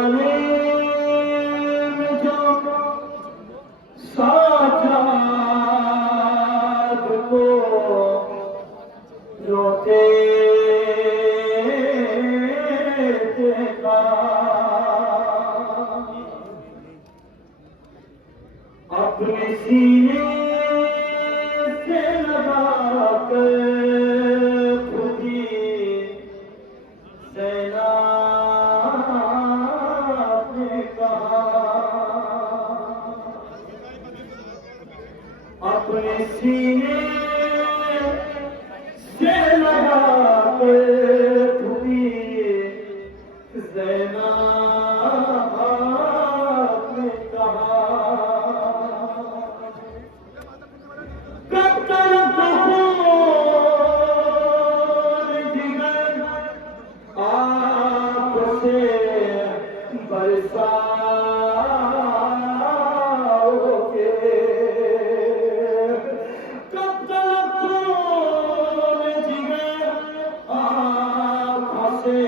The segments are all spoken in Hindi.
जालिम जो साजाद को रोते देखा, अपने सीने से लगा कर खुदी सेना ने कहा, अपने सीने से लगा कर खुदी सेना ने कहा, बरसाओगे कब तक खून जिगर आँखों से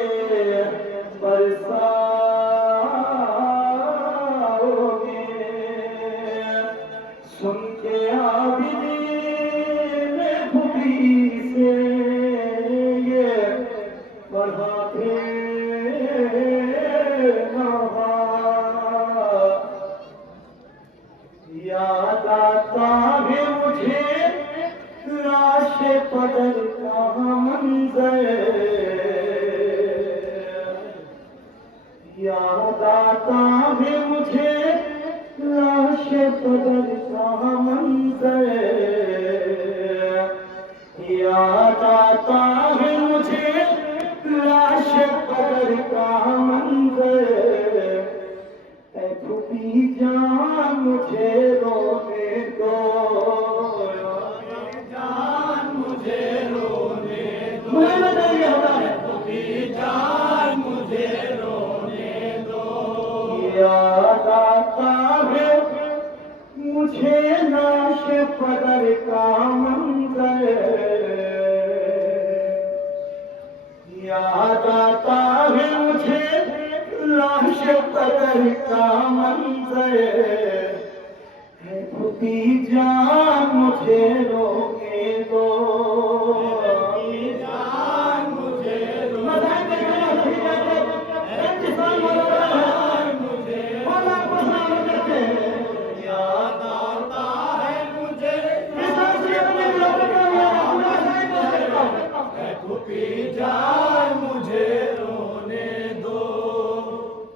बरसाओगे, सुन के आबिदीन खुदी से ये बढ़ाते याद आता है मुझे लाश पदर का मंजर, याद आता है मुझे लाश पदर का मंजर, याद आता है मुझे लाश पदर का मंजर, खुदी जान मुझे रोने दो, जान मुझे रोने दो, खुदी जान मुझे रोने दो, याद आता है मुझे लाश पदर का मंजर, याद आता है मुझे लाश पदर का मंजर, है खुदी जान मुझे रोने दो, जान मुझे रोने दो, याद आता है मुझे खुदी जान मुझे रोने दो,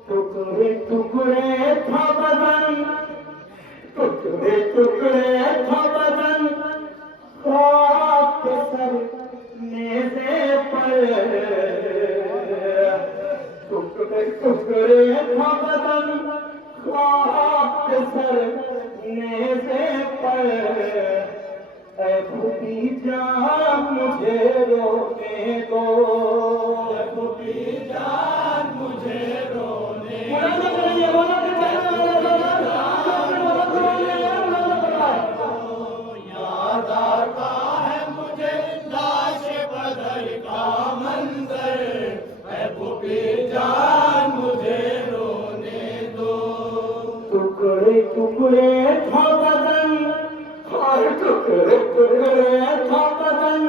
टुकड़े टुकड़े था बदन, टुकड़े टुकड़े था बदन, ख्वाब के सर नेज़े पर, टुकड़े टुकड़े था बदन, ख्वाब के सर नेज़े पर, ऐ खुदी जान मुझे रोने दो, खुदी जान मुझे रोने दो, याद आता है मुझे लाश पदर का मंजर, ऐ खुदी जान मुझे रोने दो, टुकड़े टुकड़े था बदन, हर टुकड़े टुकड़े था बदन,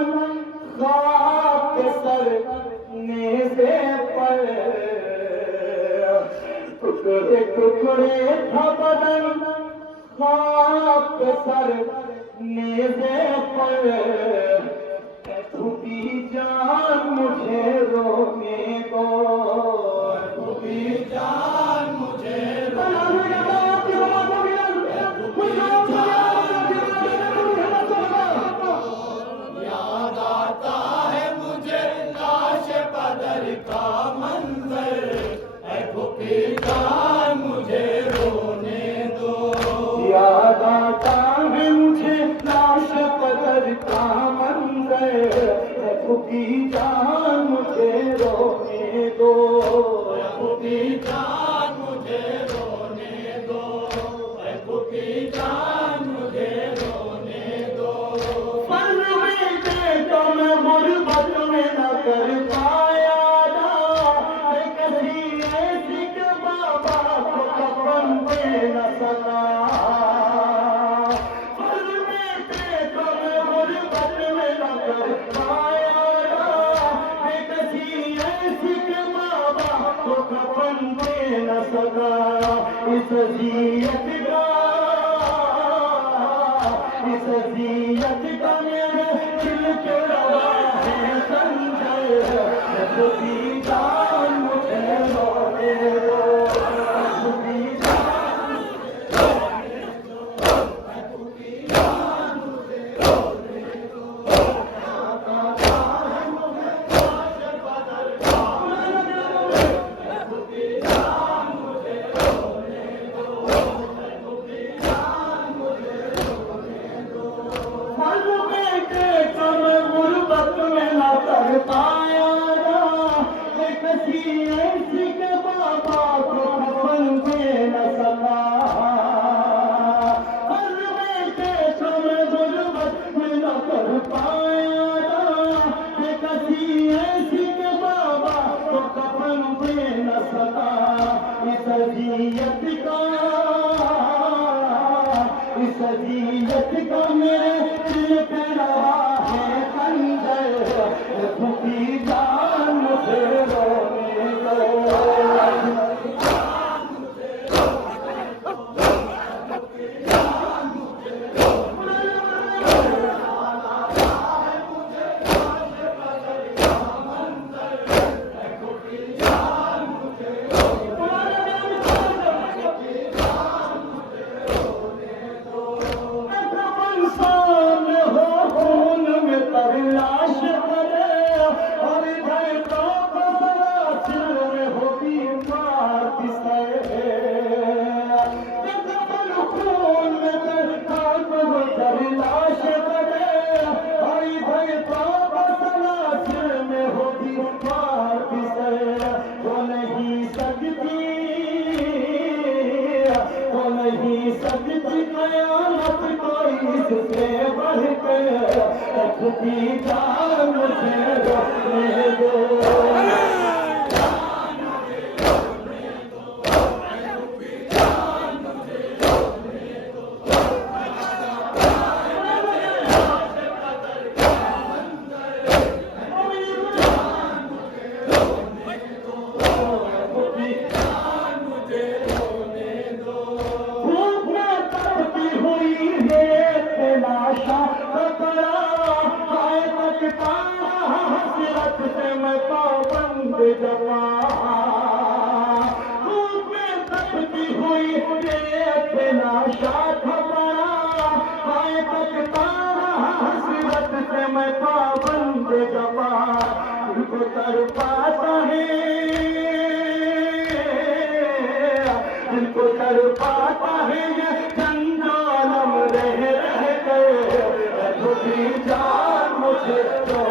ख्वाब के सर नेज़े पर, टुकड़े टुकड़े था बदन, ख्वाब के सर नेज़े पर, खुदी जान मुझे रोने दो, खुदी जान मुझे रोने दो, याद आता है मुझे लाश पदर का मंजर, ऐ खुदी जान मुझे रोने दो, याद आता है मुझे लाश पदर का मंजर, ऐ खुदी जान मुझे रोने दो, खुदी जान मुझे रोने दो, ऐ खुदी जान मुझे रोने दो, फर्ज में तो मैं गुर्बत में न कर पाया ना, कभी ऐसी इस अज़ियत का मेरे दिल पे रवा है खंजर, खुदी जान मुझे रोने दो, खुदी जान मुझे रोने दो, आता है मुझे लाश बदर का मंजर, खुदी जान मुझे रोने दो, खुदी जान मुझे रोने दो। फल बेटे कम गुर्बत में न कर पाया ना, किसी ऐसी के बाबा को कफन दे न सका। फल बेटे कम गुर्बत में न कर पाया ना, किसी ऐसी के बाबा को कफन दे न सका। इस अज़ियत का मेरे दिल पे रहा है खंजर, खुदी जान मुझे रोने दो। सामने हो खून में तर लाश पड़े, और इधर तो बसरासिल में हो बीमार किसे। दफन खून में तर लाश पड़े, और इधर तो बसरासिल में हो बीमार किसे। वो नहीं सकती कयामत कोई इससे बढ़ के, खुदी जान मुझे रोने दो। मैं पाबंद जमा धूप में तपती हुई लाशा खबरा, हाय तकता रहा हसरत से मैं पाबंद जमा। उनको तर पाता है, उनको तर पाता है ये जंजालम रह गए, खुदी जान मुझे रोने दो।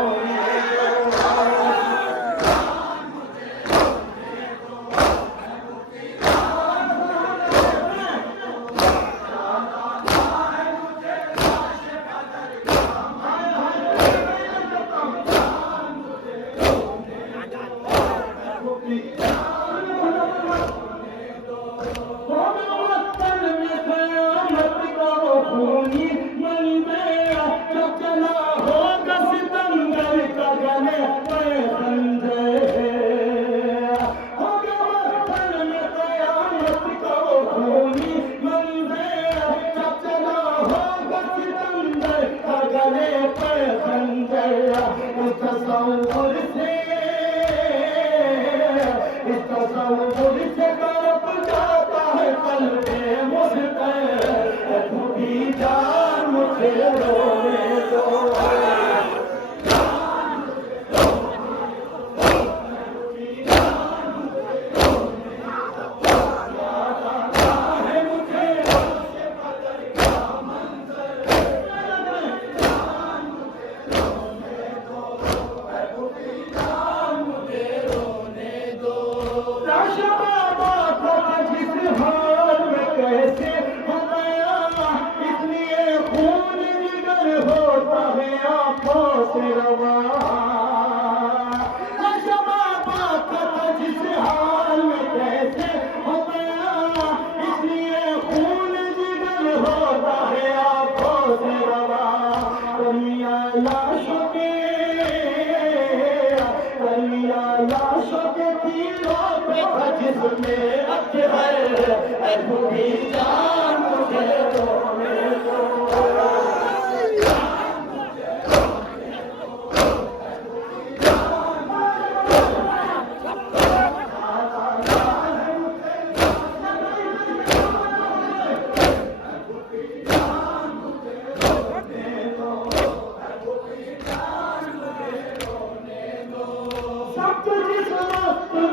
लाशों के तीरों पे जिसमें अक्ल है भूखी जान मुझे रोने दो।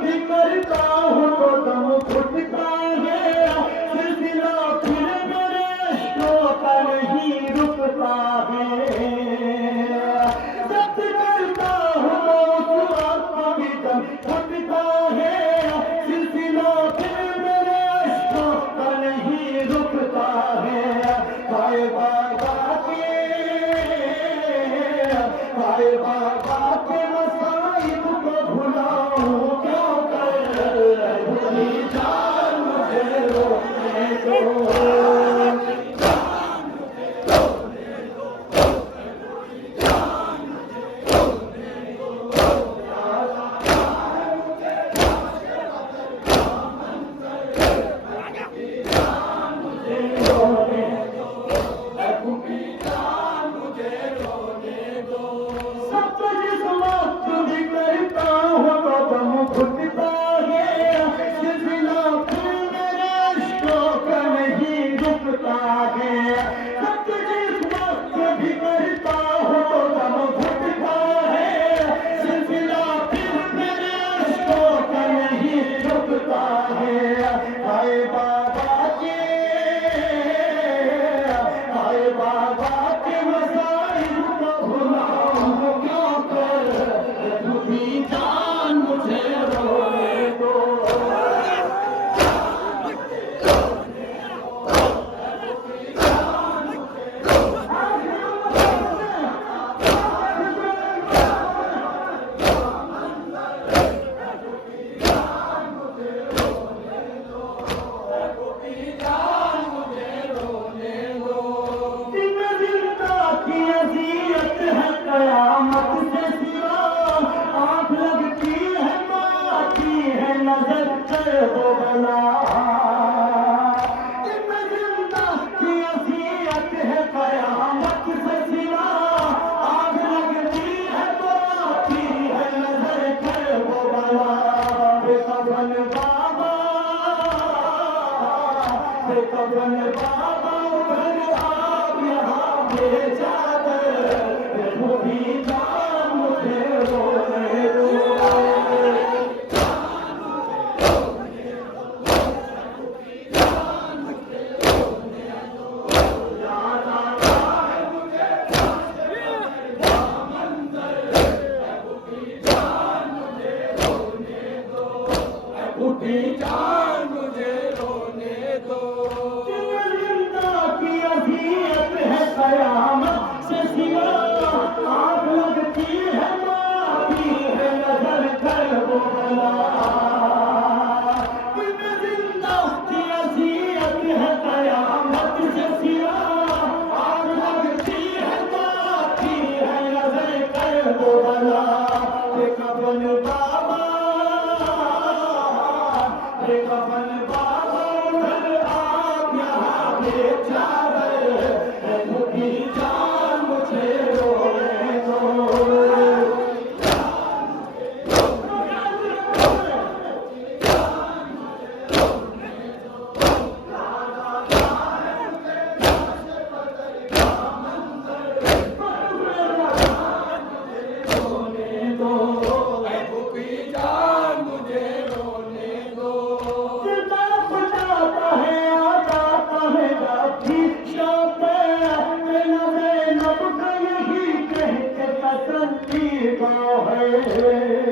भी करता हूँ तो दम घुटता है, सिलसिला फिर मेरे अश्कों का नहीं रुकता है। जब करता हूँ तो उस वक्त भी दम घुटता है, सिलसिला फिर मेरे अश्कों का नहीं रुकता है। हाय बाबा के मसाइब को भुलाऊं क्यों कर, भूली जान मुझे रोने दो। घुटता है, सिलसिला फिर मेरे अश्कों का नहीं रुकता है। सब जिस वक्त भी करता हूँ तो दम घुटता है, सिलसिला फिर मेरे अश्कों का नहीं रुकता है। हाय बाबा के मसाइब को भुलाऊं क्यों कर, भूखी जान मुझे रोने दो। कयामत से सिवा आँख लगती है, मारती है नजर कर वो बला। जिंदा की असीयत है, कयामत से सिवा आँख लगती है, मारती है नजर कर वो बला। बेकफन बाबा उधर आप यहाँ भेजा भूखी जान मुझे रोने दो। भूखी जान मुझे रोने दो। जिंदा की अज़ियत है, कयामत से सिवा आँख लगती है, मारती है नजर कर वो बला। जिंदा की अज़ियत है, कयामत से सिवा आँख लगती है, मारती है नजर कर वो बला। बेकफन बाबा उधर आप यहाँ भेजा है, भूखी जान मुझे रोने दो। है